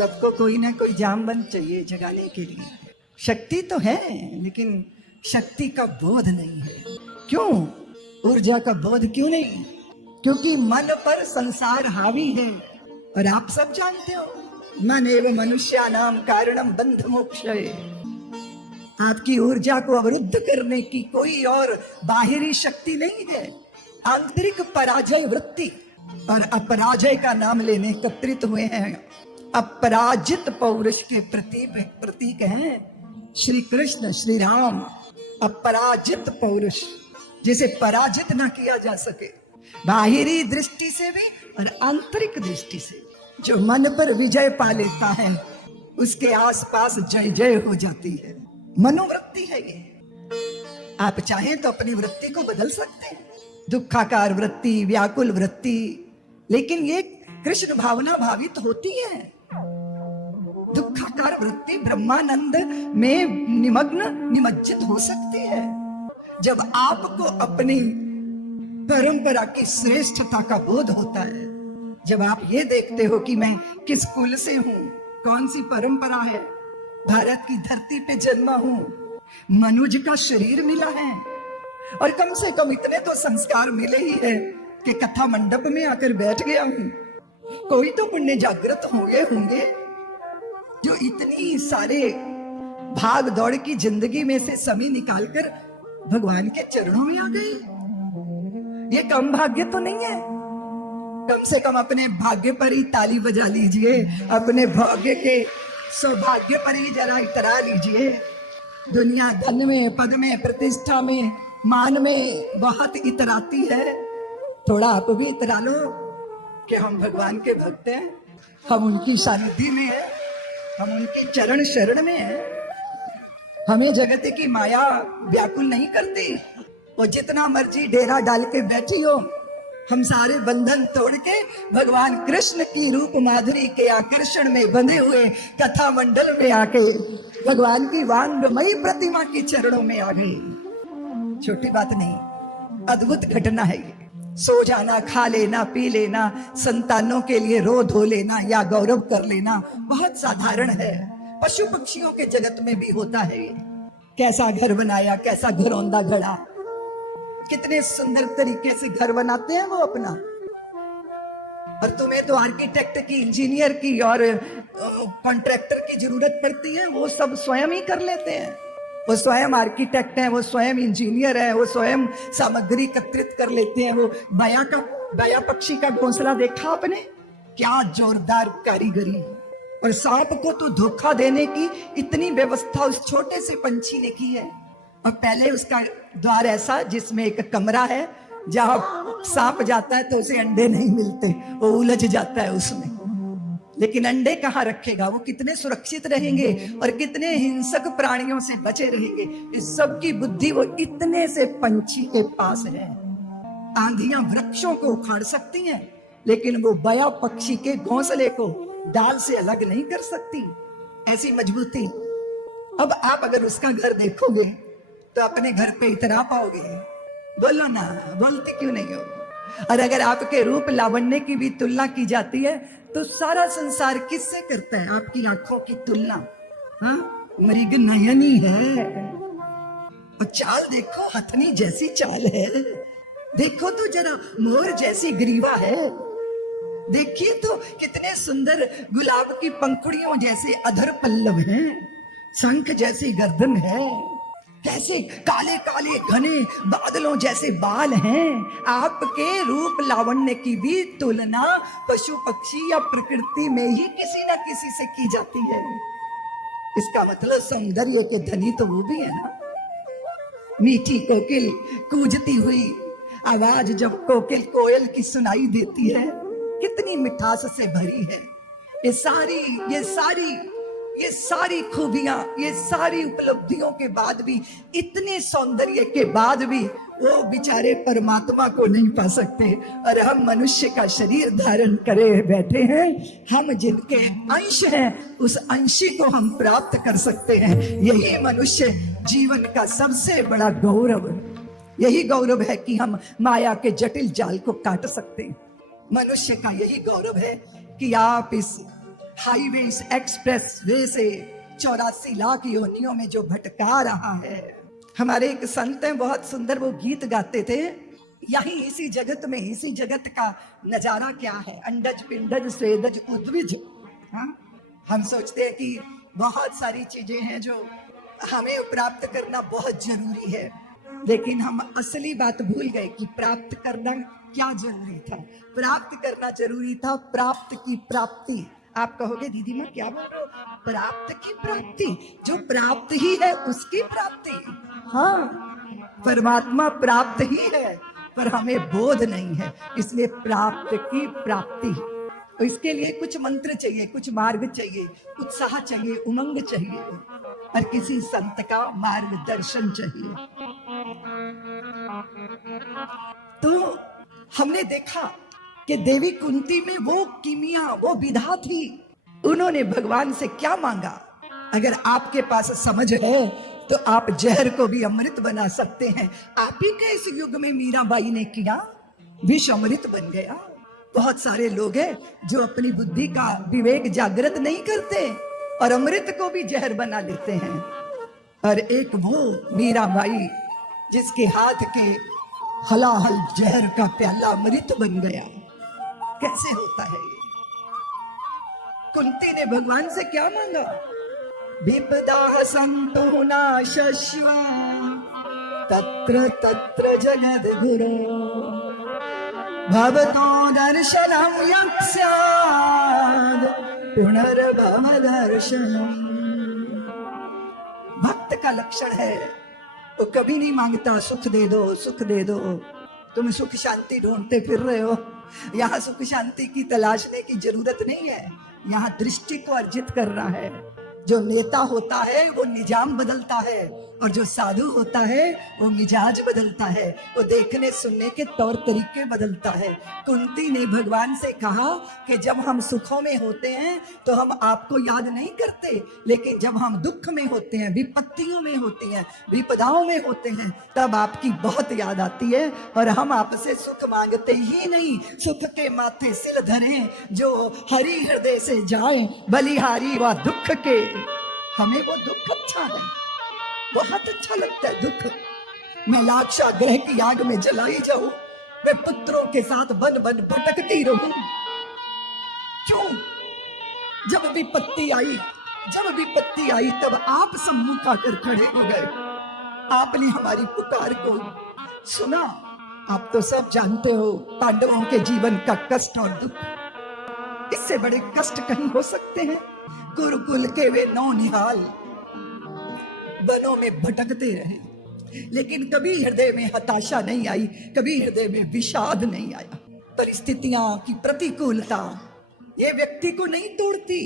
सबको कोई ना कोई जामबंद चाहिए जगाने के लिए। शक्ति तो है लेकिन शक्ति का बोध नहीं है। क्यों? ऊर्जा का बोध क्यों नहीं? क्योंकि मन पर संसार हावी है। और आप सब जानते हो मन एवं मनुष्यानाम कारणम बंध मोक्षये। आपकी ऊर्जा को अवरुद्ध करने की कोई और बाहरी शक्ति नहीं है। आंतरिक पराजय वृत्ति और अपराजय का नाम लेने एकत्रित हुए हैं। अपराजित पौरुष के प्रतीक हैं श्री कृष्ण श्री राम। अपराजित पौरुष, जिसे पराजित ना किया जा सके, बाहरी दृष्टि से भी और आंतरिक दृष्टि से। जो मन पर विजय पा लेता है उसके आसपास जय जय हो जाती है। मनोवृत्ति है ये। आप चाहें तो अपनी वृत्ति को बदल सकते हैं, दुखाकार वृत्ति, व्याकुल वृत्ति, लेकिन ये कृष्ण भावना भावित होती है। दुखाकार वृत्ति ब्रह्मानंद में निमज्जित हो सकती है जब आपको अपनी परंपरा की श्रेष्ठता का बोध होता है। जब आप ये देखते हो कि मैं किस कुल से हूं, कौन सी परंपरा है, भारत की धरती पे जन्मा हूं, मनुज का शरीर मिला है और कम से कम इतने तो संस्कार मिले ही है कि कथा मंडप में आकर बैठ गया हूं। कोई तो पुण्य जागृत होंगे जो इतनी सारे भाग दौड़ की जिंदगी में से समय निकालकर भगवान के चरणों में आ गए। ये कम भाग्य तो नहीं है। कम से कम अपने भाग्य पर ही ताली बजा लीजिए, अपने भाग्य के सौभाग्य पर ही जरा इतरा लीजिए। दुनिया धन में, पद में, प्रतिष्ठा में, मान में बहुत इतराती है। थोड़ा आप भी इतरा लो कि हम भगवान के भक्त हैं, हम उनकी सानिध्य में हैं, हम उनके चरण शरण में हैं। हमें जगत की माया व्याकुल नहीं करती। वो जितना मर्जी डेरा डाल के बैठी हो, हम सारे बंधन तोड़ के भगवान कृष्ण की रूप माधुरी के आकर्षण में बंधे हुए कथा मंडल में आके भगवान की वांगमयी प्रतिमा के चरणों में आ गए। छोटी बात नहीं, अद्भुत घटना है ये। सो जाना, खा लेना, पी लेना, संतानों के लिए रो धो लेना या गौरव कर लेना बहुत साधारण है। पशु पक्षियों के जगत में भी होता है ये। कैसा घर बनाया, कैसा घरौंदा गढ़ा, कितने सुंदर तरीके से घर बनाते हैं वो अपना। और तुम्हें तो आर्किटेक्ट की, इंजीनियर की और कॉन्ट्रैक्टर की जरूरत पड़ती है, वो सब स्वयं ही कर लेते हैं। वो स्वयं आर्किटेक्ट हैं, वो स्वयं इंजीनियर है, वो स्वयं सामग्री एकत्रित कर लेते हैं। वो बया पक्षी का घोंसला देखा आपने? क्या जोरदार कारीगरी। और सांप को तो धोखा देने की इतनी व्यवस्था उस छोटे से पंछी ने की है। और पहले उसका द्वार ऐसा जिसमें एक कमरा है, जहां सांप जाता है तो उसे अंडे नहीं मिलते, वो उलझ जाता है उसमें। लेकिन अंडे कहाँ रखेगा? वो कितने सुरक्षित रहेंगे और कितने हिंसक प्राणियों से बचे रहेंगे। इस सब की बुद्धि वो इतने से पंछी के पास है। आंधियां वृक्षों को उखाड़ सकती हैं, लेकिन वो बया पक्षी के घोंसले को डाल से अलग नहीं कर सकती। ऐसी मजबूती। अब आप अगर उसका घर देखोगे तो अपने घर पे इतरा पाओगे? बोलो ना, बोलते क्यों नहीं हो? और अगर आपके रूप लावण्य की भी तुलना की जाती है तो सारा संसार किससे करता है? आपकी आंखों की तुलना। हाँ, मृग नयनी है। और चाल देखो, हथनी जैसी चाल है। देखो तो जरा, मोर जैसी ग्रीवा है। देखिए तो कितने सुंदर गुलाब की पंखुड़ियों जैसे अधर पल्लव हैं। शंख जैसी गर्दन है। कैसे काले काले घने बादलों जैसे बाल हैं। आपके रूप लावण्य की भी तुलना पशु पक्षी या प्रकृति में ही किसी न किसी से की जाती है। इसका मतलब सौंदर्य के धनी तो वो भी है ना। मीठी कोकिल कूजती हुई आवाज जब कोयल की सुनाई देती है, कितनी मिठास से भरी है। ये सारी खूबियां, ये सारी उपलब्धियों के बाद भी, इतने सौंदर्य के बाद भी वो बेचारे परमात्मा को नहीं पा सकते। और हम मनुष्य का शरीर धारण करे बैठे हैं। हम जिनके अंश हैं उस अंशी को हम प्राप्त कर सकते हैं। यही मनुष्य जीवन का सबसे बड़ा गौरव है। यही गौरव है कि हम माया के जटिल जाल को काट सकते हैं। मनुष्य का यही गौरव है कि आप इस हाईवे एक्सप्रेस वे से 84 लाख योनियों में जो भटका रहा है। हमारे एक संत हैं, बहुत सुंदर वो गीत गाते थे, यही इसी जगत में, इसी जगत का नजारा क्या है, अंडज पिंडज स्वेदज उद्विज। हाँ, हम सोचते हैं कि बहुत सारी चीजें हैं जो हमें प्राप्त करना बहुत जरूरी है, लेकिन हम असली बात भूल गए कि प्राप्त करना क्या जरूरी था। प्राप्त करना जरूरी था प्राप्त की प्राप्ति। आप कहोगे दीदी माँ क्या बोल रहे हो, प्राप्त की प्राप्ति, जो प्राप्त ही है उसकी प्राप्ति। हाँ, परमात्मा प्राप्त ही है पर हमें बोध नहीं है, इसलिए प्राप्त की प्राप्ति। तो इसके लिए कुछ मंत्र चाहिए, कुछ मार्ग चाहिए, उत्साह चाहिए, उमंग चाहिए और किसी संत का मार्गदर्शन चाहिए। तो हमने देखा कि देवी कुंती में वो कीमिया, वो विधा थी। उन्होंने भगवान से क्या मांगा। अगर आपके पास समझ है तो आप जहर को भी अमृत बना सकते हैं। आप ही के इस युग में मीराबाई ने किया, विष अमृत बन गया। बहुत सारे लोग हैं जो अपनी बुद्धि का विवेक जागृत नहीं करते और अमृत को भी जहर बना लेते हैं। और एक वो मीराबाई जिसके हाथ के हलाहल जहर का प्याला अमृत बन गया। कैसे होता है ये? कुंती ने भगवान से क्या मांगा? विपदा संतो नाशस्व तत्र तत्र जगद्गुरो भवतो दर्शनम यक्ष्याद पुनर्भव दर्शनम। भक्त का लक्षण है वो कभी नहीं मांगता सुख दे दो, सुख दे दो। तुम सुख शांति ढूंढते फिर रहे हो, यहाँ सुख शांति की तलाशने की जरूरत नहीं है, यहाँ दृष्टि को अर्जित करना है। जो नेता होता है वो निजाम बदलता है और जो साधु होता है वो मिजाज बदलता है, वो देखने सुनने के तौर तरीके बदलता है। कुंती ने भगवान से कहा कि जब हम सुखों में होते हैं तो हम आपको याद नहीं करते, लेकिन जब हम दुख में होते हैं, विपत्तियों में होते हैं, विपदाओं में होते हैं, तब आपकी बहुत याद आती है और हम आपसे सुख मांगते ही नहीं। सुख के माथे सिर धरे जो हरि हृदय से जाए बलिहारी व दुख के। हमें वो दुख अच्छा नहीं, बहुत अच्छा लगता है दुख। मैं लाक्षागृह की आग में जलाई जाऊं, मैं पुत्रों के साथ बन बन भटकती रहूं। क्यों? जब विपत्ति आई तब आप सम्मुख आकर खड़े हो गए। आपने हमारी पुकार को सुना। आप तो सब जानते हो पांडवों के जीवन का कष्ट और दुख, इससे बड़े कष्ट कहीं हो सकते हैं? गुरुकुल के वे नौनिहाल वनों में भटकते रहे, लेकिन कभी हृदय में हताशा नहीं आई, कभी हृदय में विषाद नहीं आया। परिस्थितियां की प्रतिकूलता ये व्यक्ति को नहीं तोड़ती,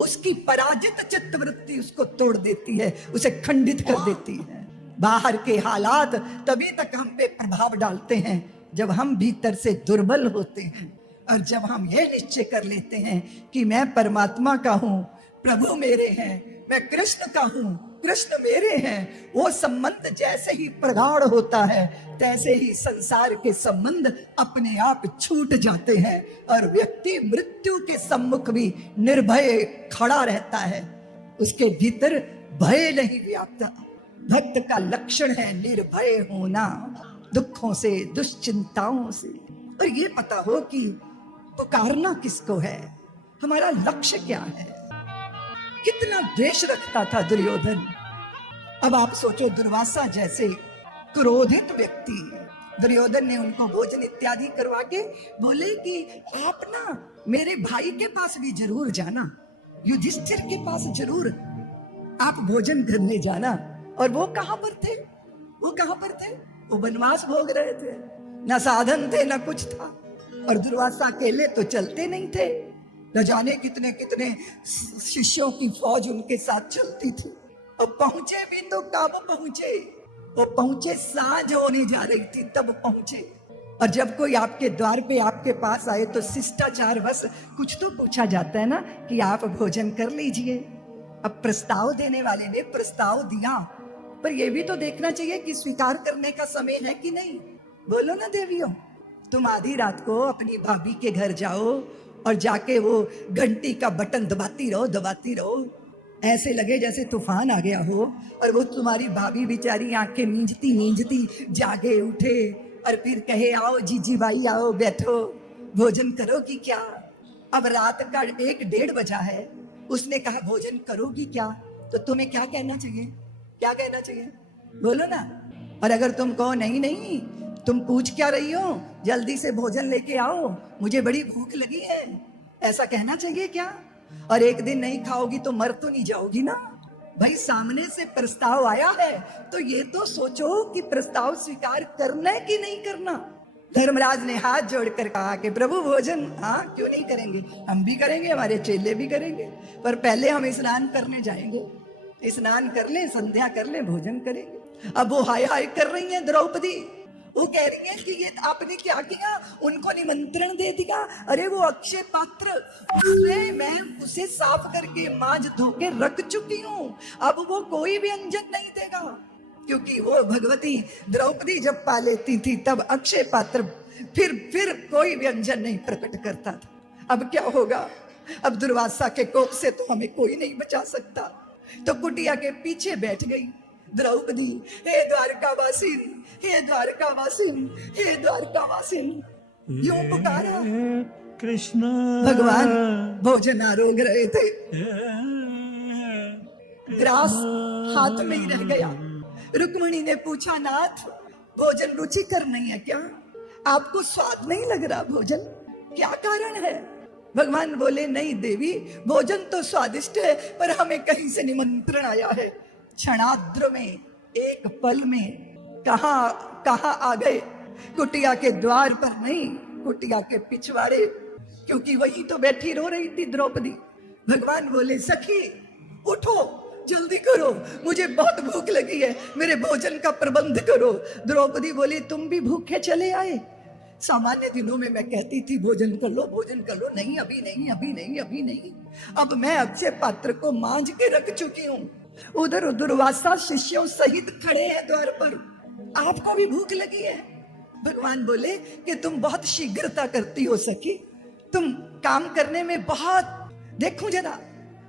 उसकी पराजित चित्तवृत्ति उसको तोड़ देती है, उसे खंडित कर देती है। बाहर के हालात तभी तक हम पे प्रभाव डालते हैं जब हम भीतर से दुर्बल होते हैं और जब हम ये निश्चय कर लेते हैं कि मैं परमात्मा का हूं, प्रभु मेरे हैं, मैं कृष्ण का हूं, कृष्ण मेरे हैं। वो संबंध जैसे ही प्रगाढ़ होता है तैसे ही संसार के संबंध अपने आप छूट जाते हैं और व्यक्ति मृत्यु के सम्मुख भी निर्भय खड़ा रहता है, उसके भीतर भय नहीं व्याप्त। भक्त का लक्षण है निर्भय होना दुखों से, दुश्चिंताओं से। और ये पता हो कि पुकारना किसको है, हमारा लक्ष्य क्या है। कितना द्वेष रखता था दुर्योधन। अब आप सोचो, दुर्वासा जैसे क्रोधित व्यक्ति, दुर्योधन ने उनको भोजन इत्यादि करवा के बोले कि आप ना मेरे भाई के पास भी जरूर जाना, युधिष्ठिर के पास जरूर आप भोजन करने जाना। और वो कहां पर थे? वो वनवास भोग रहे थे, ना साधन थे ना कुछ था। और दुर्वासा अकेले तो चलते नहीं थे, न जाने कितने कितने शिष्यों की फौज उनके साथ चलती थी। और पहुंचे भी तो कब पहुंचे? वो पहुंचे सांझ होने जा रही थी तब पहुंचे। और जब कोई आपके द्वार पे आपके पास आए तो शिष्टाचार बस कुछ तो पूछा जाता है ना कि आप भोजन कर लीजिए। अब प्रस्ताव देने वाले ने प्रस्ताव दिया, पर यह भी तो देखना चाहिए कि स्वीकार करने का समय है कि नहीं। बोलो ना देवियों, तुम आधी रात को अपनी भाभी के घर जाओ, और जाके वो घंटी का बटन दबाती रहो, ऐसे लगे जैसे तूफान आ गया हो। और वो तुम्हारी भाभी बेचारी आंखें नींजती जागे उठे और फिर कहे आओ जीजी बाई आओ बैठो, भोजन करो कि क्या। अब रात का 1-1:30 बजा है, उसने कहा भोजन करोगी क्या, तो तुम्हें क्या कहना चाहिए, बोलो ना। और अगर तुम कहो नहीं तुम पूछ क्या रही हो, जल्दी से भोजन लेके आओ, मुझे बड़ी भूख लगी है, ऐसा कहना चाहिए क्या। और एक दिन नहीं खाओगी तो मर तो नहीं जाओगी ना। भाई सामने से प्रस्ताव आया है तो ये तो सोचो कि प्रस्ताव स्वीकार करना है कि नहीं करना। धर्मराज ने हाथ जोड़कर कहा कि प्रभु भोजन, हाँ क्यों नहीं करेंगे, हम भी करेंगे, हमारे चेले भी करेंगे, पर पहले हम स्नान करने जाएंगे, स्नान कर ले, संध्या कर ले, भोजन करेंगे। अब वो हाय हाय कर रही हैं द्रौपदी, वो कह रही है कि ये आपने क्या किया, उनको निमंत्रण दे दिया। अरे वो अक्षय पात्र मैं उसे साफ करके मांज धो के रख चुकी हूँ, अब वो कोई व्यंजन नहीं देगा। क्योंकि वो भगवती द्रौपदी जब पा लेती थी तब अक्षय पात्र फिर कोई व्यंजन नहीं प्रकट करता था। अब क्या होगा, अब दुर्वासा के कोप से तो हमें कोई नहीं बचा सकता। तो कुटिया के पीछे बैठ गई द्रौपदी, हे द्वारकावासिन, हे द्वारकावासिन, हे द्वारकावासिन, यूं पुकारा। कृष्ण भगवान भोजन आरोग रहे थे, ग्रास हाथ में ही रह गया। रुक्मिणी ने पूछा नाथ भोजन रुचिकर नहीं है क्या, आपको स्वाद नहीं लग रहा भोजन, क्या कारण है। भगवान बोले नहीं देवी, भोजन तो स्वादिष्ट है पर हमें कहीं से निमंत्रण आया है। क्षणाद्र में, एक पल में कहां आ गए, कुटिया के द्वार पर नहीं, कुटिया के पिछवाड़े, क्योंकि वही तो बैठी रो रही थी द्रौपदी। भगवान बोले सखी उठो, जल्दी करो, मुझे बहुत भूख लगी है, मेरे भोजन का प्रबंध करो। द्रौपदी बोली तुम भी भूखे चले आए। सामान्य दिनों में मैं कहती थी भोजन कर लो, नहीं अभी नहीं। अब मैं अक्षय पात्र को मांझ के रख चुकी हूँ, उधर दुर्वासा शिष्यों सहित खड़े हैं द्वार पर, आपको भी भूख लगी है। भगवान बोले कि तुम बहुत शीघ्रता करती हो सखी, तुम काम करने में बहुत, देखो जरा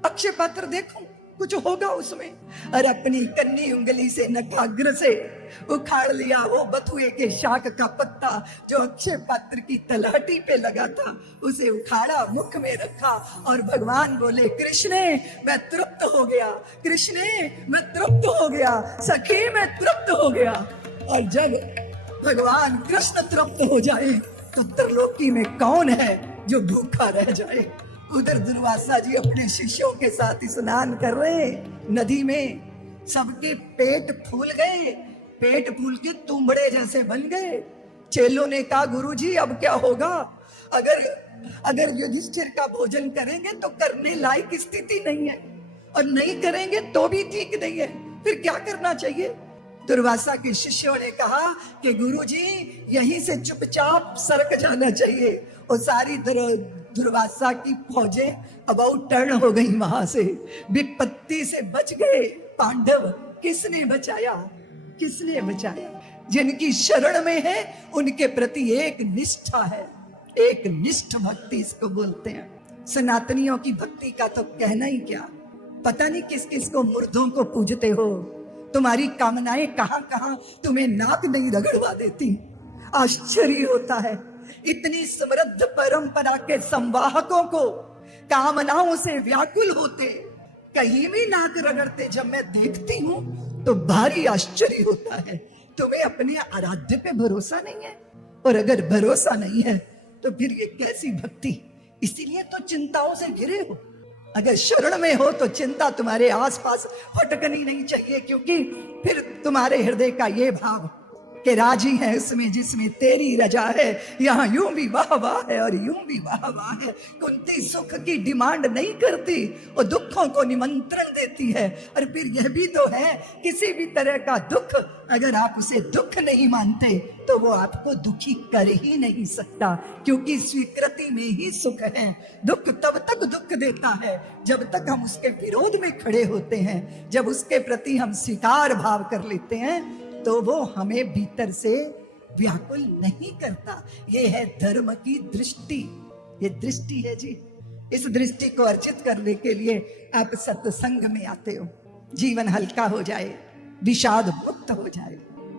अक्षय पात्र देखो, कुछ होगा उसमें। और अपनी कन्नी उंगली से नखाग्र से उखाड़ लिया वो बथुए के शाख का पत्ता जो अक्षय पात्र की तलहटी पे लगा था, उसे उखाड़ा, मुख में रखा और भगवान बोले कृष्णे मैं तृप्त हो गया, कृष्णे मैं तृप्त हो गया, सखी मैं तृप्त हो गया। और जब भगवान कृष्ण तृप्त हो जाए तो त्रिलोकी में कौन है जो भूखा रह जाए। उधर दुर्वासा जी अपने शिष्यों के साथ स्नान कर रहे नदी में, सबके पेट फूल गए, पेट फूल के तुम्बड़े जैसे बन गए। चेलों ने कहा गुरुजी अब क्या होगा, अगर युधिष्ठिर का भोजन करेंगे तो करने लायक स्थिति नहीं है, और नहीं करेंगे तो भी ठीक नहीं है, फिर क्या करना चाहिए। दुर्वासा के शिष्यों ने कहा कि गुरुजी यहीं से चुपचाप सरक जाना चाहिए। और सारी दुर्वासा की फौजें अबाउट टर्न हो गई, वहां से विपत्ति से बच गए पांडव। किसने बचाया, किसने बचाया। जिनकी शरण में है उनके प्रति एक निष्ठा है, एक निष्ठ भक्ति इसको बोलते हैं। सनातनियों की भक्ति का तो कहना ही क्या, पता नहीं किस किस को मुर्दों को पूजते हो, तुम्हारी कामनाएं कहां कहां तुम्हें नाक नहीं रगड़वा देती। आश्चर्य होता है, इतनी समृद्ध परंपरा के संवाहकों को कामनाओं से व्याकुल होते कहीं भी नाक रगड़ते जब मैं देखती हूं तो भारी आश्चर्य होता है। तुम्हें अपने आराध्य पे भरोसा नहीं है, और अगर भरोसा नहीं है तो फिर ये कैसी भक्ति। इसीलिए तो चिंताओं से घिरे हो। अगर शरण में हो तो चिंता तुम्हारे आसपास फटकनी नहीं चाहिए, क्योंकि फिर तुम्हारे हृदय का ये भाव कि राजी है उसमें जिसमें तेरी रजा है। यहाँ यूं भी वाह वाह है और यूं भी वाह वाह है। कुंती सुख की डिमांड नहीं करती, वो दुखों को निमंत्रण देती है। और फिर यह भी तो है, किसी भी तरह का दुख अगर आप उसे दुख नहीं मानते तो वो आपको दुखी कर ही नहीं सकता, क्योंकि स्वीकृति में ही सुख है। दुख तब तक दुख देता है जब तक हम उसके विरोध में खड़े होते हैं। जब उसके प्रति हम स्वीकार भाव कर लेते हैं तो वो हमें भीतर से व्याकुल नहीं करता। ये है धर्म की दृष्टि। ये दृष्टि है जी। इस दृष्टि को अर्जित करने के लिए आप सत्संग में आते हो, जीवन हल्का हो जाए, विषाद मुक्त हो जाए।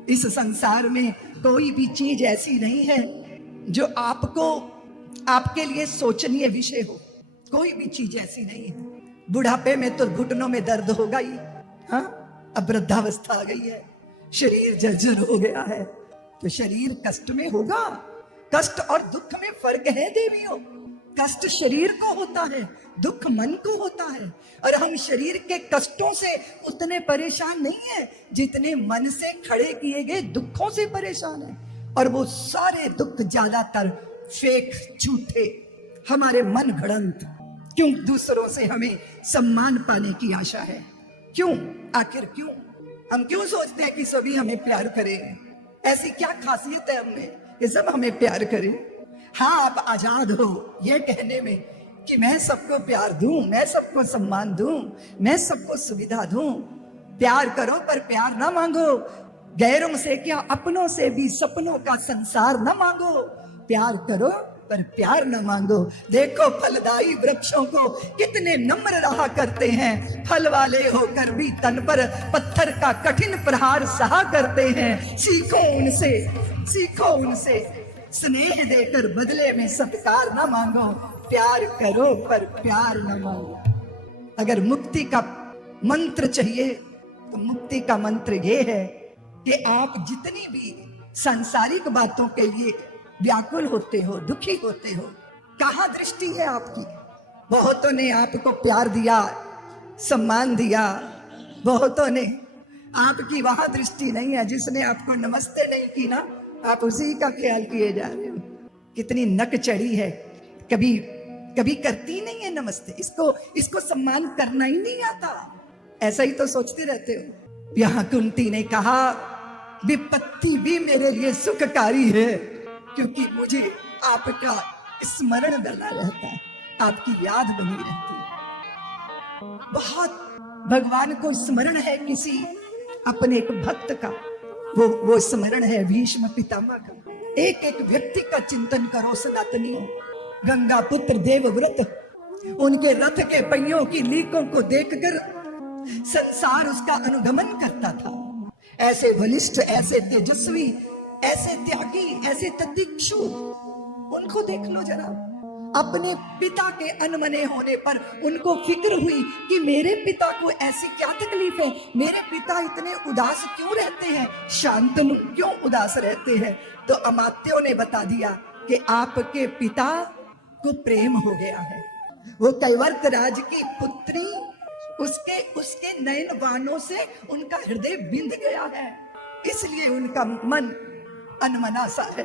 इस संसार में कोई भी चीज ऐसी नहीं है जो आपको आपके लिए सोचनीय विषय हो। कोई भी चीज ऐसी नहीं है। बुढ़ापे में तो घुटनों में दर्द होगा ही, हाँ। अब वृद्धावस्था आ गई है, शरीर जर्जर हो गया है, तो शरीर कष्ट में होगा। कष्ट और दुख में फर्क है देवियों। कष्ट शरीर को होता है, दुख मन को होता है। और हम शरीर के कष्टों से उतने परेशान नहीं है जितने मन से खड़े किए गए दुखों से परेशान है। और वो सारे दुख ज्यादातर फेक, झूठे, हमारे मन घड़ंत। क्यों? दूसरों से हमें सम्मान पाने की आशा है। क्यों? आखिर क्यों? हम क्यों सोचते हैं कि सभी हमें प्यार करें? ऐसी क्या खासियत है हमने कि सब हमें प्यार करें? हाँ, आप आजाद हो ये कहने में कि मैं सबको प्यार दूं, मैं सबको सम्मान दूं, मैं सबको सुविधा दूं। प्यार करो पर प्यार ना मांगो। गैरों से क्या, अपनों से भी सपनों का संसार ना मांगो। प्यार करो पर प्यार न मांगो। देखो फलदायी वृक्षों को कितने नम्र रहा करते हैं, फल वाले होकर भी तन पर पत्थर का कठिन प्रहार सहा करते हैं। सीखो उनसे, सीखो उनसे, स्नेह देकर बदले में सत्कार न मांगो। प्यार करो पर प्यार न मांगो। अगर मुक्ति का मंत्र चाहिए तो मुक्ति का मंत्र ये है कि आप जितनी भी सांसारिक बातों के लिए व्याकुल होते हो, दुखी होते हो, कहां दृष्टि है आपकी? बहुतों ने आपको प्यार दिया, सम्मान दिया, बहुतों ने, आपकी वहां दृष्टि नहीं है। जिसने आपको नमस्ते नहीं की ना, आप उसी का ख्याल किए जा रहे हो। कितनी नक चढ़ी है, कभी कभी करती नहीं है नमस्ते। इसको सम्मान करना ही नहीं आता, ऐसा ही तो सोचते रहते हो। यहाँ कुंती ने कहा, विपत्ति भी मेरे लिए सुखकारी है, क्योंकि मुझे आपका स्मरण बना रहता है, आपकी याद बनी रहती है। बहुत भगवान को स्मरण है किसी अपने एक भक्त का, वो स्मरण है भीष्म पितामह का। एक एक व्यक्ति का चिंतन करो सनातनियों। गंगा पुत्र देवव्रत, उनके रथ के पहियों की लीकों को देखकर संसार उसका अनुगमन करता था। ऐसे बलिष्ठ, ऐसे तेजस्वी, ऐसे त्यागी, ऐसे तितिक्षु, उनको देख लो जरा। अपने पिता के अनमने होने पर उनको फिक्र हुई कि मेरे पिता को ऐसी क्या तकलीफ है, मेरे पिता इतने उदास क्यों रहते हैं, शांतनु क्यों उदास रहते हैं। तो अमात्यों ने बता दिया कि आपके पिता को प्रेम हो गया है। वो कैवर्त राज की पुत्री, उसके नयन बाणों से उनका हृदय बिंद गया है, इसलिए उनका मन अनमना सा है।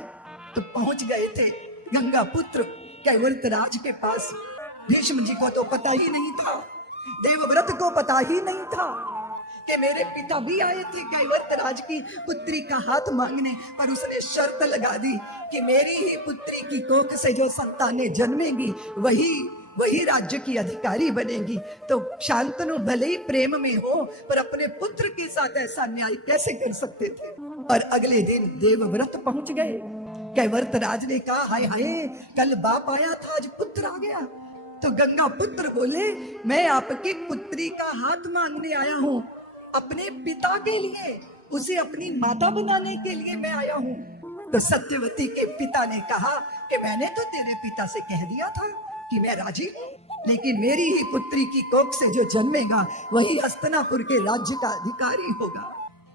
तो पहुंच गए थे गंगा पुत्र कैवर्त राज के पास। भीष्म जी को तो पता ही नहीं था, देवव्रत को पता ही नहीं था कि मेरे पिता भी आए थे कैवर्त राज की पुत्री का हाथ मांगने। पर उसने शर्त लगा दी कि मेरी ही पुत्री की कोख से जो संतानें जन्मेंगी वही राज्य की अधिकारी बनेगी। तो शांतनु भले ही प्रेम में हो, पर अपने पुत्र के साथ ऐसा न्याय कैसे कर सकते थे। और अगले दिन देवव्रत पहुंच गए। कैवर्त राज ने कहा, हाय हाय, कल बाप आया था, आज पुत्र आ गया। तो गंगा पुत्र बोले, मैं आपकी पुत्री का हाथ मांगने आया हूँ, अपने पिता के लिए, उसे अपनी माता बनाने के लिए मैं आया हूँ। तो सत्यवती के पिता ने कहा कि मैंने तो तेरे पिता से कह दिया था कि मैं राजी हूँ, लेकिन मेरी ही पुत्री की कोख से जो जन्मेगा वही हस्तिनापुर के राज्य का अधिकारी होगा।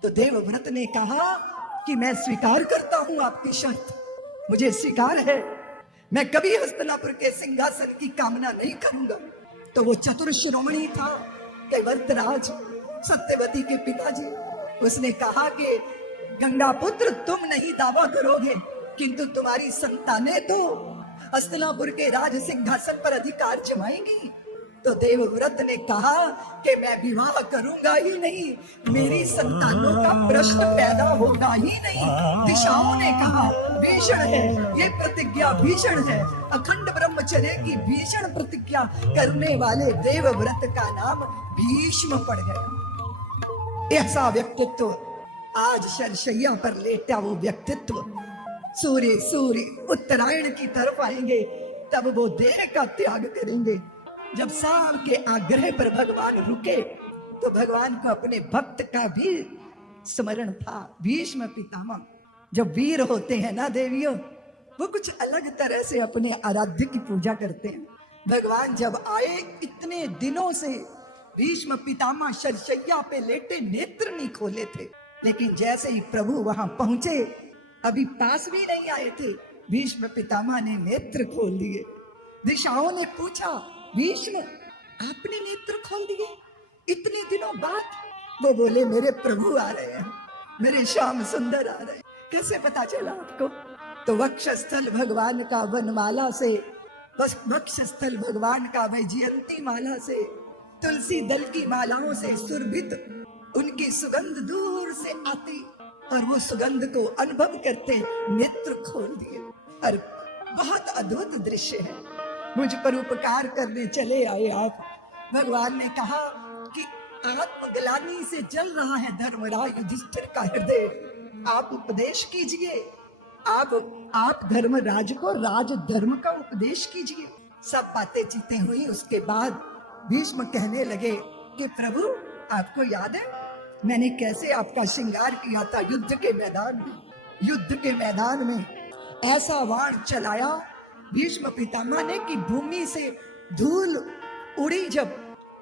तो देवव्रत ने कहा कि मैं स्वीकार करता हूँ आपकी शर्त, मुझे स्वीकार है, मैं कभी हस्तिनापुर के सिंहासन की कामना नहीं करूंगा। तो वो चतुर शिरोमणि था कैवर्त राज, सत्यवती के पिताजी। उसने कहा कि गंगा पुत्र, तुम नहीं दावा करोगे, किंतु तुम्हारी संतानें तो हस्तिनापुर के राज सिंहासन पर अधिकार जमाएंगी। तो देवव्रत ने कहा कि मैं विवाह करूंगा ही नहीं, मेरी संतानों का प्रश्न पैदा होगा ही नहीं। दिशाओं ने कहा भीषण है, ये प्रतिज्ञा भीषण है। अखंड ब्रह्मचर्य की भीषण प्रतिज्ञा करने वाले देवव्रत का नाम भीष्म पड़ गया। ऐसा व्यक्तित्व आज शरशैया पर लेटा, वो व्यक्तित्व सूर्य उत्तरायण की तरफ आएंगे तब वो देह का त्याग करेंगे। जब सबके आग्रह पर भगवान रुके तो भगवान को अपने भक्त का भी स्मरण था। भीष्म पितामह जब वीर होते हैं ना देवियों, वो कुछ अलग तरह से अपने आराध्य की पूजा करते हैं। भगवान जब आए, इतने दिनों से भीष्म पितामह शरशैया पे लेटे नेत्र नहीं खोले थे, लेकिन जैसे ही प्रभु वहां पहुंचे, अभी पास भी नहीं आए थे, भीष्म पितामह ने नेत्र खोल दिए। दिशाओं ने पूछा, भीष्म आपने नेत्र खोल दिए इतने दिनों बाद? वो बोले, मेरे प्रभु आ रहे हैं, मेरे श्याम सुंदर आ रहे हैं। कैसे पता चला आपको? तो वक्षस्थल भगवान का वनमाला से, बस वक्षस्थल भगवान का वैजयंती माला से, तुलसी दल की मालाओं से सुरभित उनकी सुगंध दूर से आती, और वो सुगंध को अनुभव करते नेत्र खोल दिए। और बहुत अद्भुत दृश्य है। मुझ पर उपकार करने चले आए आप। भगवान ने कहा कि आत्मग्लानि से जल रहा है धर्मराज युधिष्ठिर का हृदय, आप उपदेश कीजिए, आप धर्मराज को राज धर्म का उपदेश कीजिए। सब बातें जीते हुई उसके बाद भीष्म कहने लगे कि प्रभु, आपको याद है मैंने कैसे आपका श्रृंगार किया था युद्ध के मैदान में? युद्ध के मैदान में ऐसा वाण चलाया भीष्म पितामह ने कि भूमि से धूल उड़ी जब,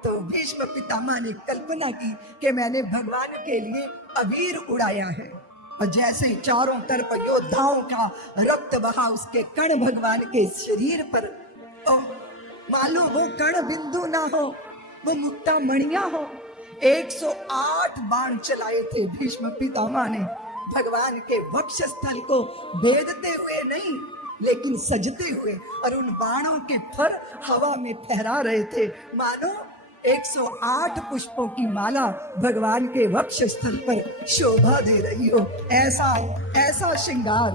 तो भीष्म पितामह ने कल्पना की कि मैंने भगवान के लिए अबीर उड़ाया है, और जैसे चारों तरफ योद्धाओं का रक्त बहा उसके कण भगवान के शरीर पर, और मालूम वो कण बिंदु ना हो, वो मुक्ता मणियां हो। 108 बाण चलाए थे भीष्म पितामह ने भगवान के वक्षस्थल को भेदते हुए नहीं, लेकिन सजते हुए, और उन बाणों के फर हवा में फहरा रहे थे, मानो 108 पुष्पों की माला भगवान के वक्षस्थल पर शोभा दे रही हो। ऐसा श्रृंगार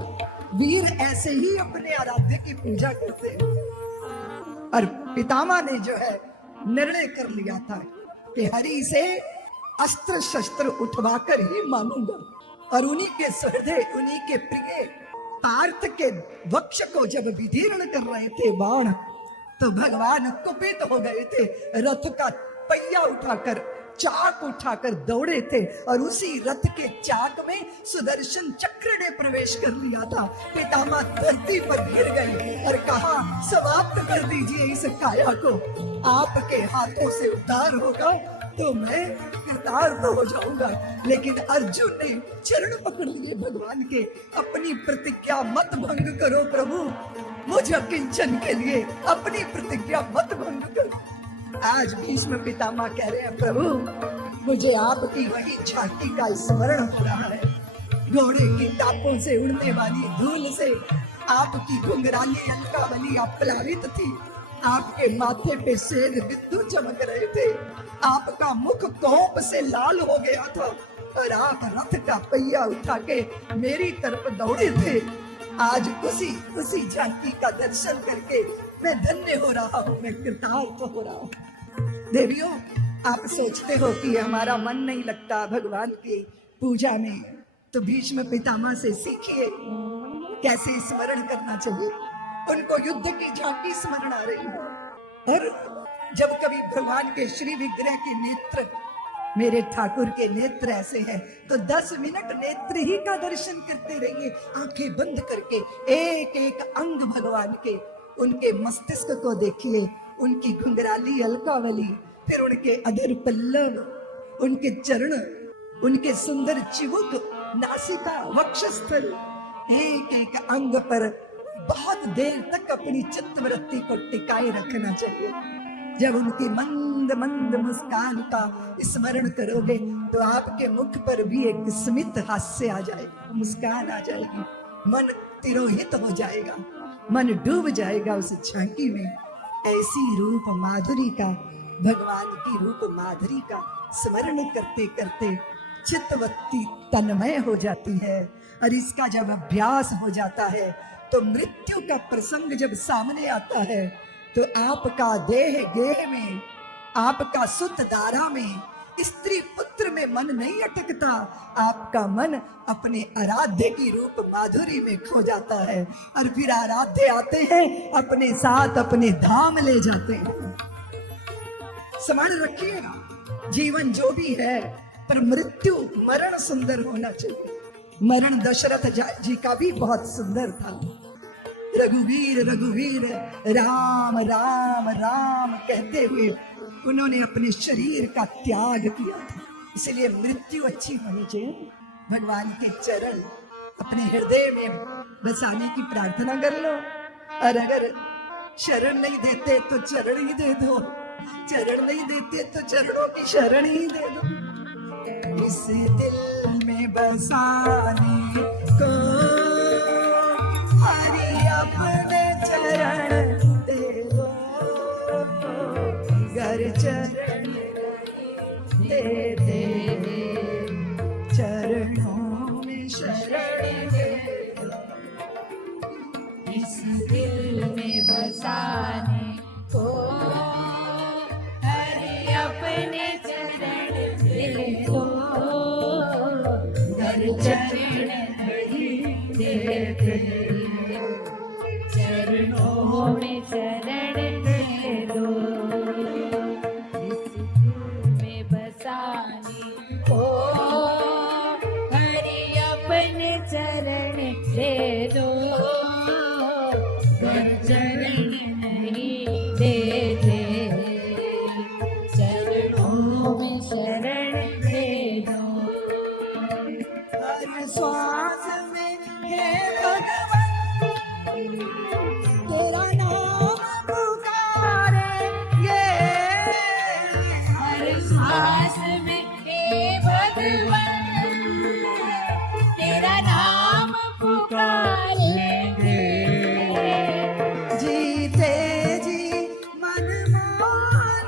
वीर ऐसे ही अपने आराध्य की पूजा करते हैं। और पितामह ने जो है निर्णय कर लिया था कि हरि से अस्त्र शस्त्र उठवाकर ही मानूंगा, और उन्हीं के हृदय, उन्हीं के प्रिय पार्थ के वक्ष को जब विदीर्ण कर रहे थे बाण, तो भगवान कुपित हो गए थे। रथ का पहिया उठाकर, चाक उठाकर दौड़े थे, और उसी रथ के चाक में सुदर्शन चक्र ने प्रवेश कर लिया था। पितामह धरती पर गिर गए और कहा, समाप्त कर दीजिए इस काया को, आपके हाथों से उद्धार होगा तो मैं कृतार्थ हो जाऊंगा। लेकिन अर्जुन ने चरण पकड़ लिए भगवान के, अपनी प्रतिज्ञा मत भंग करो प्रभु, मुझे किंचन के लिए अपनी प्रतिज्ञा मत भंग करो। आज भीष्म पितामह कह रहे हैं, प्रभु मुझे आपकी वही झांकी का स्मरण हो रहा है, घोड़े की टापों से उड़ने वाली धूल से आपकी घुंघराली अलकावली प्लावित थी, आपके माथे पे शेर बिंदु चमक रहे थे, आपका मुख कोप से लाल हो गया था, और आप रथ का पहिया उठा के मेरी तरफ दौड़े थे। आज उसी झांकी का दर्शन करके मैं धन्य हो रहा हूँ, मैं कृतार्थ हो रहा हूँ। देवियों, आप सोचते हो कि हमारा मन नहीं लगता भगवान की पूजा में, तो भीष्म पितामह से सीखिए कैसे स्मरण करना चाहिए। उनको युद्ध की झांकी स्मरण आ रही है, और जब कभी भगवान के श्री विग्रह के नेत्र, मेरे ठाकुर के नेत्र ऐसे हैं, तो 10 मिनट नेत्र ही का दर्शन करते रहिए, आंखें बंद करके एक एक अंग भगवान के, उनके मस्तिष्क को देखिए, उनकी घुंघराली अलकावली, फिर उनके अधर पल्लव, उनके चरण, उनके सुंदर चिबुक, नासिका, वक्षस्थल, एक एक अंग पर बहुत देर तक अपनी चित्तवृत्ति को टिकाए रखना चाहिए। जब उनकी मंद मंद मुस्कान का स्मरण करोगे तो आपके मुख पर भी एक स्मित हास्य आ जाएगा, मुस्कान आ जाएगी, मन तिरोहित हो जाएगा, मन डूब जाएगा उस झांकी में। ऐसी रूप माधुरी का, भगवान की रूप माधुरी का स्मरण करते करते चित्तवृत्ति तन्मय हो जाती है, और इसका जब अभ्यास हो जाता है तो मृत्यु का प्रसंग जब सामने आता है तो आपका देह गेह में, आपका सुत दारा में, स्त्री पुत्र में मन नहीं अटकता, आपका मन अपने आराध्य की रूप माधुरी में खो जाता है और फिर आराध्य आते हैं, अपने साथ अपने धाम ले जाते हैं। स्मरण रखिएगा, जीवन जो भी है पर मृत्यु मरण सुंदर होना चाहिए। मरण दशरथ जी का भी बहुत सुंदर था। रघुवीर रघुवीर राम राम राम कहते हुए उन्होंने अपने शरीर का त्याग किया था। इसलिए मृत्यु अच्छी होनी चाहिए। भगवान के चरण अपने हृदय में बसाने की प्रार्थना कर लो, और अगर शरण नहीं देते तो चरण ही दे दो, चरण नहीं देते तो चरणों की शरण ही दे दो। इस दिल में बसाने को हरि अपने चरण दे दो, घर चरण दे दे, चरणों में शरण दे दो। इस दिल में बसाने को हरि अपने चरण दे दो, घर चरण दे दे, चरणों में शरण दे दो। इस दिल में बसाने को हरि अपने चरण दे दो, घर चरण दे दे, चरणों में शरण दे दो। हर श्वास में है भगवान तेरा नाम पुकारेंगे, हर सांस में हे भगवान तेरा नाम पुकारेंगे, जीते जी मन मान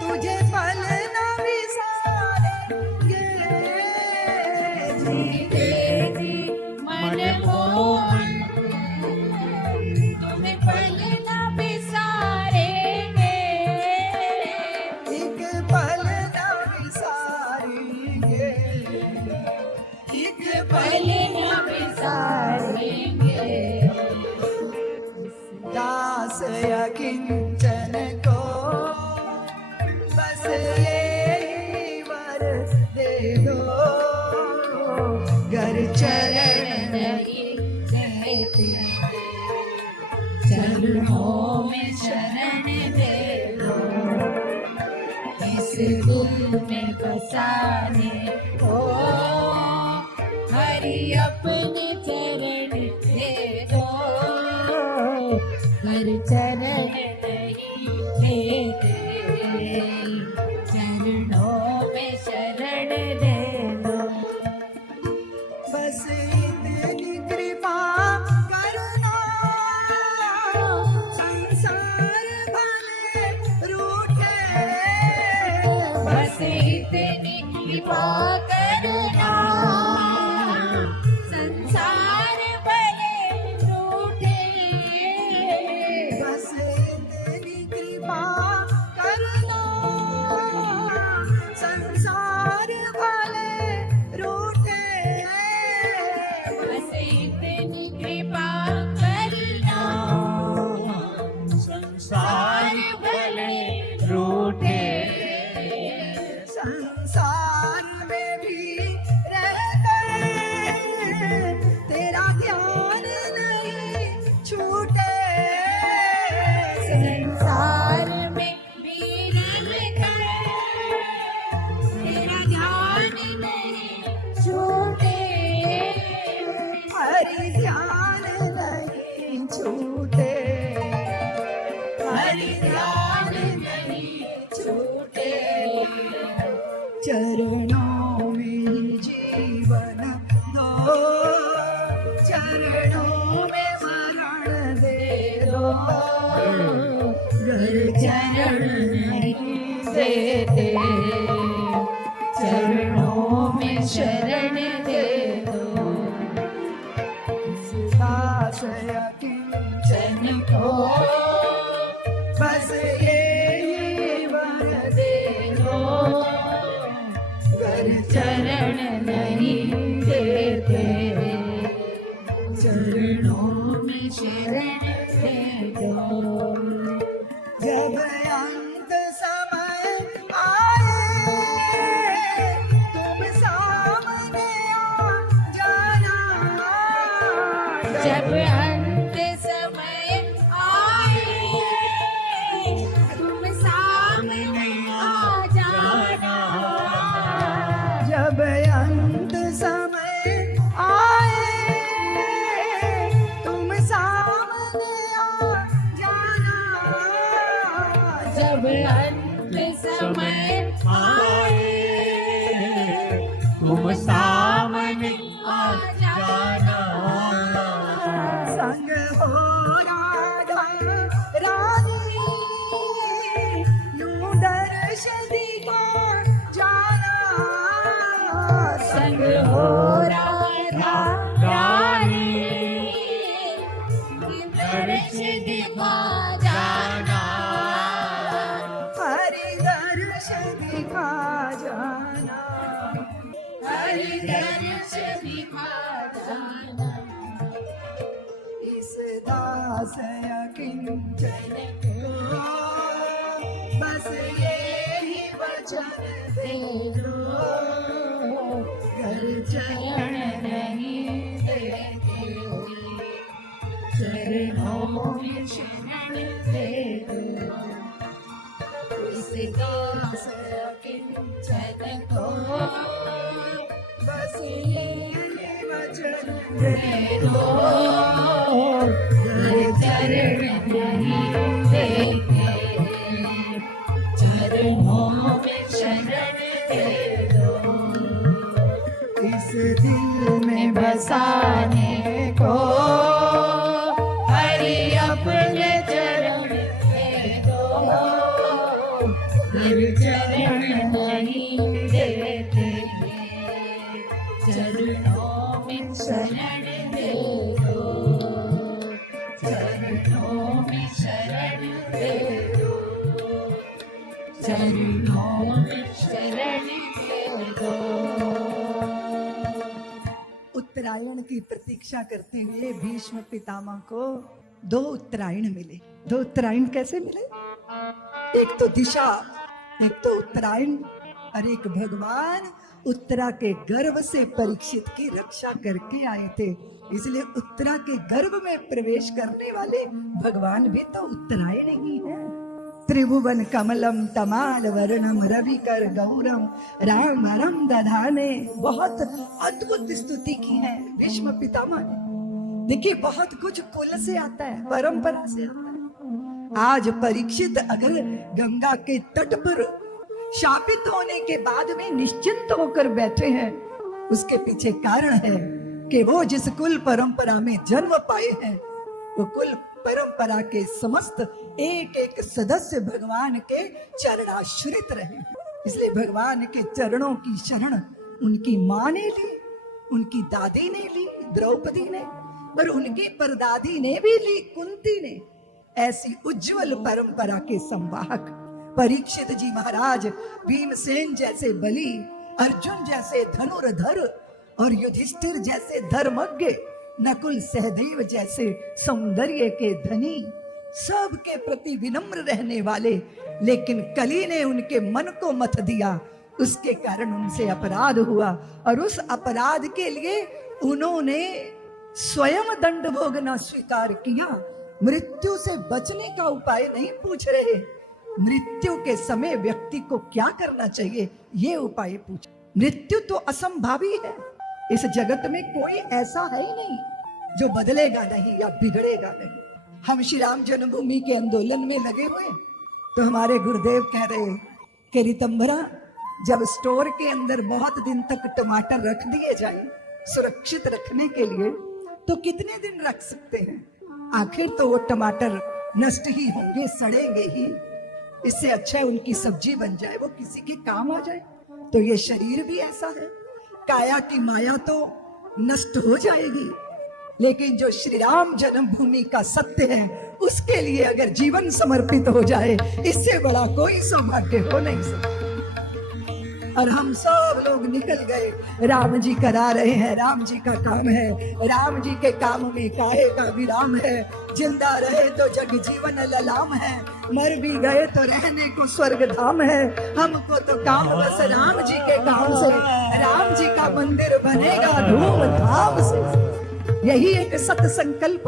तुझे पल न विसारेंगे, जीते जी मन मोहन तुम्हें पल न बिसारेंगे, एक पल न विसारेंगे, एक पल न बिसारेंगे। दास अकिंचन को बस यही वर दे दो, घर चरण नहीं देते, चरणों में शरण दे दो। इस दिल में बसाने को हरि अपने चरण दे दो, हर चरण नहीं देते, चरणों में शरण दे दो। बस इतनी कृपा करना, संसार भले रूठे, बस इतनी कृपा करना, संसार भले रूठे, बस इतनी कृपा करना, संसार भले रूठे, बस इतनी कृपा करना, संसार भले रूठे, संसार में भी रहकर तेरा ध्यान नहीं छूटे, संसार में भी रहकर तेरा ध्यान नहीं छूटे, हरि ध्यान नहीं छूटे, हरि ध्यान नहीं छूटे। चरणों में जीवन दो, चरणों में मरण दे दो, घर चरण नहीं देते, चरणों में शरण दे दो। दास किंचन को बस यही वर दे दो, जब अंत समय आए तुम सामने आ जाना जब अंत समय आए तुम सामने आ जाना जब अंत समय आए तुम सामने आ जाना संग हो राधा रानी यूं दर्श दिखा जाना संग हो राधा रानी दर्श दिखा जाना हरि दर्श दिखा जाना हरि दर्श दिखा जाना इस दास अकिंचन को बस ये ही वचन दे दो घर चरण नहीं देते चरणों में शरण दे दो इस दास अकिंचन को बस ये ही वचन दे दो घर चरण नहीं देते चरणों में शरण दे दो इस दिल में बसाने को हरि अपने चरण दे दो हर चरण नहीं देते चरणों में शरण दे दो चरणों में शरण दे दो चरणों में शरण दे दो उत्तरायण की प्रतीक्षा करते हुए भीष्म पितामह को 2 उत्तरायण मिले। 2 उत्तरायण कैसे मिले? एक तो दिशा, एक तो उत्तरायण और एक भगवान उत्तरा के गर्भ से परीक्षित की रक्षा करके आए थे, इसलिए उत्तरा के गर्भ में प्रवेश करने वाले भगवान भी तो उत्तरायण ही है। त्रिभुवन कमलम तमाल वर्णम रविकर गौरम रामरम दधाने, बहुत अद्भुत स्तुति की है भीष्म पितामह ने। देखिए बहुत कुछ कुल से आता है, परंपरा से आता है। आज परीक्षित अगर गंगा के तट पर शापित होने के बाद में निश्चिंत होकर बैठे हैं, उसके पीछे कारण है कि वो जिस कुल परंपरा में जन्म पाए हैं, वो कुल परंपरा के समस्त एक एक सदस्य भगवान के चरणाश्रित रहे। इसलिए भगवान के चरणों की शरण उनकी माँ ने ली, उनकी दादी ने ली द्रौपदी ने, और उनकी परदादी ने भी ली कुंती ने। ऐसी उज्जवल परंपरा के संवाहक परीक्षित जी महाराज भीमसेन जैसे बलि, अर्जुन जैसे धनुर्धर और युधिष्ठिर जैसे धर्मज्ञ, नकुल सहदेव जैसे सौंदर्य के धनी, सबके प्रति विनम्र रहने वाले, लेकिन कली ने उनके मन को मथ दिया, उसके कारण उनसे अपराध हुआ और उस अपराध के लिए उन्होंने स्वयं दंड भोगना स्वीकार किया। मृत्यु से बचने का उपाय नहीं पूछ रहे, मृत्यु के समय व्यक्ति को क्या करना चाहिए ये उपाय पूछ। मृत्यु तो असंभावी है, इस जगत में कोई ऐसा है ही नहीं जो बदलेगा नहीं या बिगड़ेगा नहीं। हम श्री राम जन्मभूमि के आंदोलन में लगे हुए तो हमारे गुरुदेव कह रहे कि रितंभरा, जब स्टोर के अंदर बहुत दिन तक टमाटर रख दिए जाए सुरक्षित रखने के लिए, तो कितने दिन रख सकते हैं? आखिर तो वो टमाटर नष्ट ही होंगे, सड़ेंगे ही। इससे अच्छा है उनकी सब्जी बन जाए, वो किसी के काम आ जाए। तो ये शरीर भी ऐसा है, काया की माया तो नष्ट हो जाएगी, लेकिन जो श्री राम जन्मभूमि का सत्य है उसके लिए अगर जीवन समर्पित हो जाए, इससे बड़ा कोई सौभाग्य हो नहीं सकता। और हम सब लोग निकल गए, राम जी करा रहे हैं, राम जी का काम है, राम जी के काम में काहे का विराम है। जिंदा रहे तो जग जीवन ललाम है, मर भी गए तो रहने को स्वर्ग धाम है। हमको तो काम बस राम जी के काम से, राम जी का मंदिर बनेगा धूमधाम से। यही एक सत संकल्प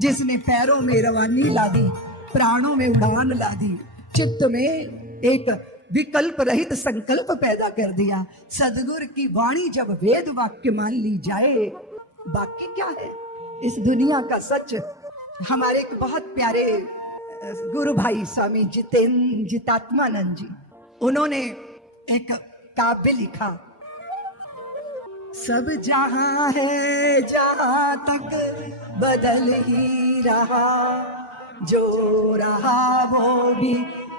जिसने पैरों में रवानी ला दी, प्राणों में उड़ान ला दी, चित्त में एक विकल्प रहित संकल्प पैदा कर दिया। सदगुरु की वाणी जब वेद वाक्य मान ली जाए, बाकी क्या है इस दुनिया का सच। हमारे एक बहुत प्यारे गुरु भाई स्वामी जितात्मानंद जी, उन्होंने एक काव्य लिखा, सब जहां है जहां तक बदल ही रहा, जो रहा वो भी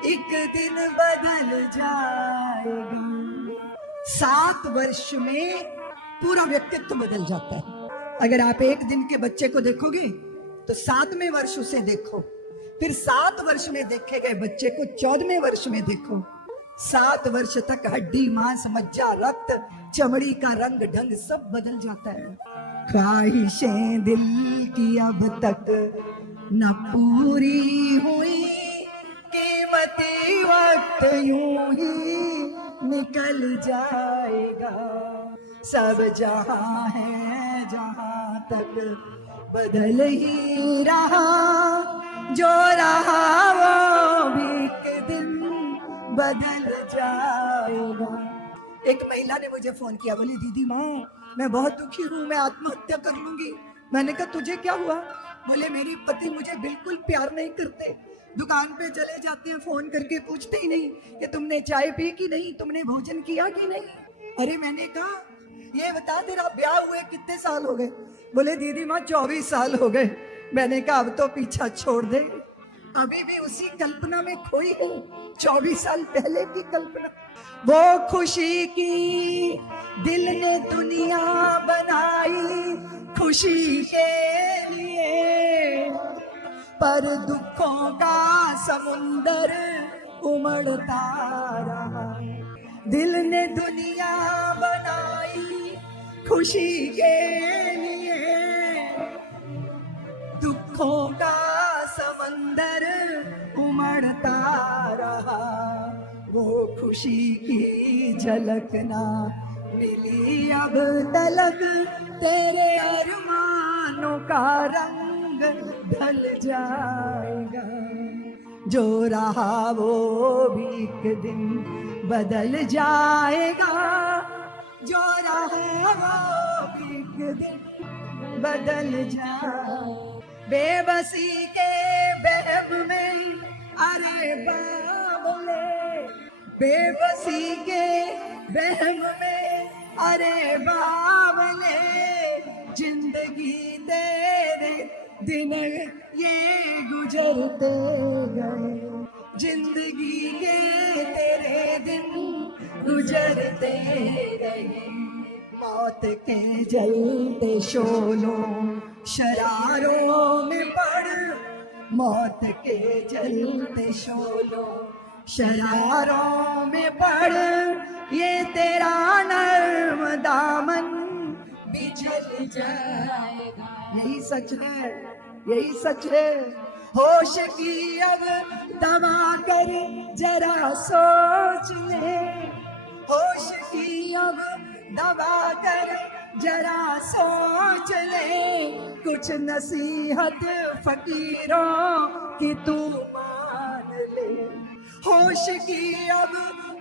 एक दिन बदल जाएगा। 7 वर्ष में पूरा व्यक्तित्व बदल जाता है। अगर आप एक दिन के बच्चे को देखोगे तो 7वें वर्ष उसे देखो, फिर 7 वर्ष में देखे गए बच्चे को 14वें वर्ष में देखो। 7 वर्ष तक हड्डी मांस मज्जा रक्त चमड़ी का रंग ढंग सब बदल जाता है। ख्वाहिशें दिल की अब तक न पूरी हुई, कीमती वक्त यूं ही निकल जाएगा। सब जहां है जहां तक बदल ही रहा, जो रहा वो भी एक दिन बदल जाएगा। एक महिला ने मुझे फोन किया, बोली दीदी माँ मैं बहुत दुखी हूँ, मैं आत्महत्या कर लूंगी। मैंने कहा तुझे क्या हुआ? बोले मेरी पति मुझे बिल्कुल प्यार नहीं करते, दुकान पे चले जाते हैं, फोन करके पूछते ही नहीं कि तुमने चाय पी कि नहीं, तुमने भोजन किया कि नहीं। अरे मैंने कहा ये बता तेरा ब्याह हुए कितने साल हो गए? बोले दीदी माँ 24 साल हो गए। मैंने कहा अब तो पीछा छोड़ दे, अभी भी उसी कल्पना में खोई है 24 साल पहले की कल्पना। वो खुशी की दिल ने दुनिया बनाई खुशी के लिए, पर दुखों का समुंदर उमड़ता रहा। दिल ने दुनिया बनाई खुशी के लिए, दुखों का समंदर उमड़ता रहा। वो खुशी की झलक ना मिली अब तलक, तेरे अरमानों का रंग ढल जाएगा। जो रहा वो भी एक दिन बदल जाएगा, जो रहा वो भी एक दिन बदल जाएगा। बेबसी के बहम में अरे बाबले, बेबसी के बहम में अरे बाबले, जिंदगी तेरे दिन ये गुजरते गए, जिंदगी के तेरे दिन गुजरते गए। मौत के जलते शोलों शरारों में पड़, मौत के जलते शोलों शरारों में पड़, ये तेरा नर्म दामन भी जल जाएगा। यही सच है, यही सच है। होश की अब दवा कर जरा सोच ले, होश की अब दबा कर जरा सोच ले, कुछ नसीहत फकीरों की तू मान ले। होश की अब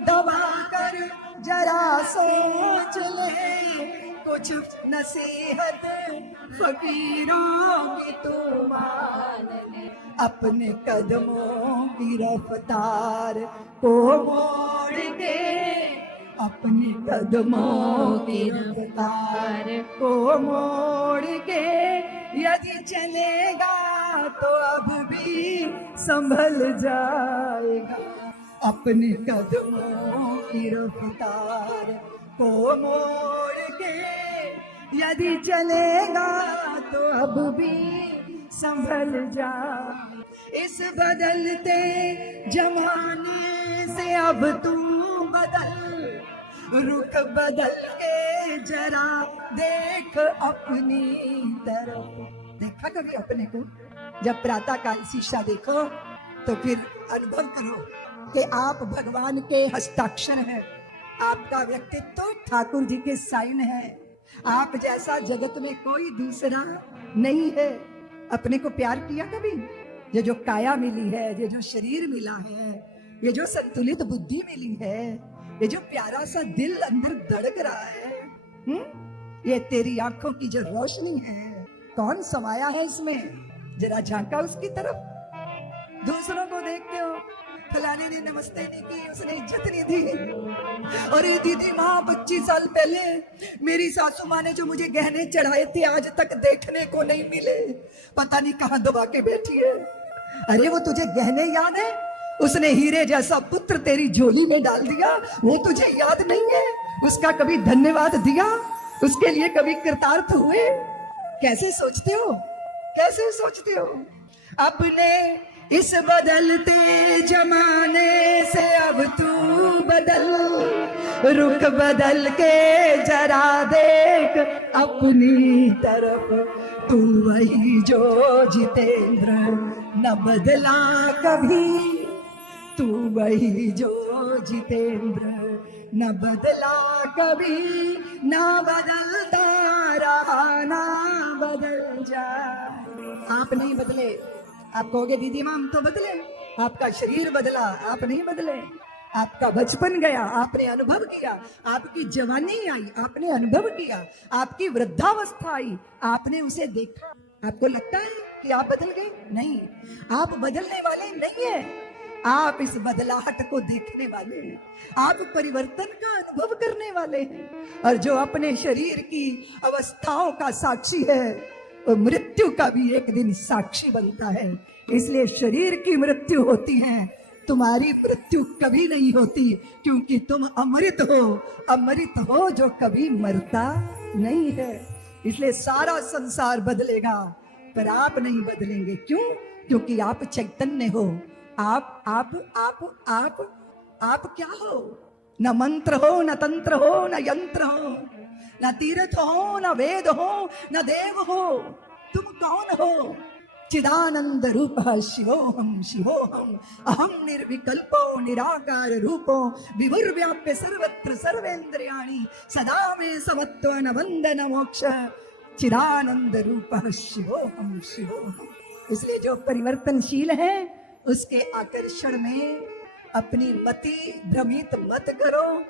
दबा कर जरा सोच ले, कुछ नसीहत फकीरों की तू मान ले। अपने कदमों की रफ्तार को मोड़ के, अपने कदमों की रफ्तार को मोड़ के, यदि चलेगा तो अब भी संभल जाएगा। अपने कदमों की रफ्तार को मोड़ के, यदि चलेगा तो अब भी संभल जा। इस बदलते जमाने से अब तू बदल, रुख बदल के जरा देख अपनी तरफ। देखा कभी अपने को? जब प्रातः काल शीशा देखो तो फिर अनुभव करो कि आप भगवान के हस्ताक्षर हैं, आपका व्यक्तित्व ठाकुर जी के साइन है। आप जैसा जगत में कोई दूसरा नहीं है। अपने को प्यार किया कभी? ये जो काया मिली है, ये जो शरीर मिला है, ये जो संतुलित बुद्धि मिली है, ये जो प्यारा सा दिल अंदर धड़क रहा है, ये तेरी आंखों की जो रोशनी है, कौन समाया है इसमें? जरा झांका उसकी तरफ। दूसरों को देखते हो, फलाने ने नमस्ते नहीं की, उसने इज्जत नहीं दी। और ये दीदी माँ 25 साल पहले मेरी सासू माँ ने जो मुझे गहने चढ़ाए थे आज तक देखने को नहीं मिले, पता नहीं कहाँ दबा के बैठी है। अरे वो तुझे गहने याद है? उसने हीरे जैसा पुत्र तेरी झोली में डाल दिया, वो तुझे याद नहीं है? उसका कभी धन्यवाद दिया? उसके लिए कभी कृतार्थ हुए? कैसे सोचते हो, कैसे सोचते हो? अपने इस बदलते जमाने से अब तू बदल, रुख बदल के जरा देख अपनी तरफ। तू वही जो जितेंद्र न बदला कभी, तू वही जो जितेंद्र न बदला कभी, ना बदलता रहा ना बदल जा। आप नहीं बदले। आप कहोगे दीदी माँ हम तो बदले, आपका शरीर बदला, आप नहीं बदले। आपका बचपन गया, आपने अनुभव किया। आपकी जवानी आई, आपने अनुभव किया। आपकी वृद्धावस्था आई, आपने उसे देखा। आपको लगता है कि आप बदल गए? नहीं, आप बदलने वाले नहीं है। आप इस बदलाहट को देखने वाले हैं, आप परिवर्तन का अनुभव करने वाले हैं। और जो अपने शरीर की अवस्थाओं का साक्षी है, वो मृत्यु का भी एक दिन साक्षी बनता है। इसलिए शरीर की मृत्यु होती है, तुम्हारी मृत्यु कभी नहीं होती, क्योंकि तुम अमृत हो। अमृत हो जो कभी मरता नहीं है। इसलिए सारा संसार बदलेगा, पर आप नहीं बदलेंगे। क्यों? क्योंकि आप चैतन्य हो। आप क्या हो? न मंत्र हो, न तंत्र हो, न यंत्र हो, न तीर्थ हो, न वेद हो, न देव हो। तुम कौन हो? चिदानंद रूप शिवोहम शिवोहम, अहम निर्विकल्पो निराकार रूपो, विभुर्व्याप्य सर्वत्र सर्वेन्द्रियाणि, सदा में समत्वन वंदन मोक्ष। चिदानंद रूप शिवोहम शिवोहम। इसलिए जो परिवर्तनशील है, उसके आकर्षण में अपनी मति भ्रमित मत करो।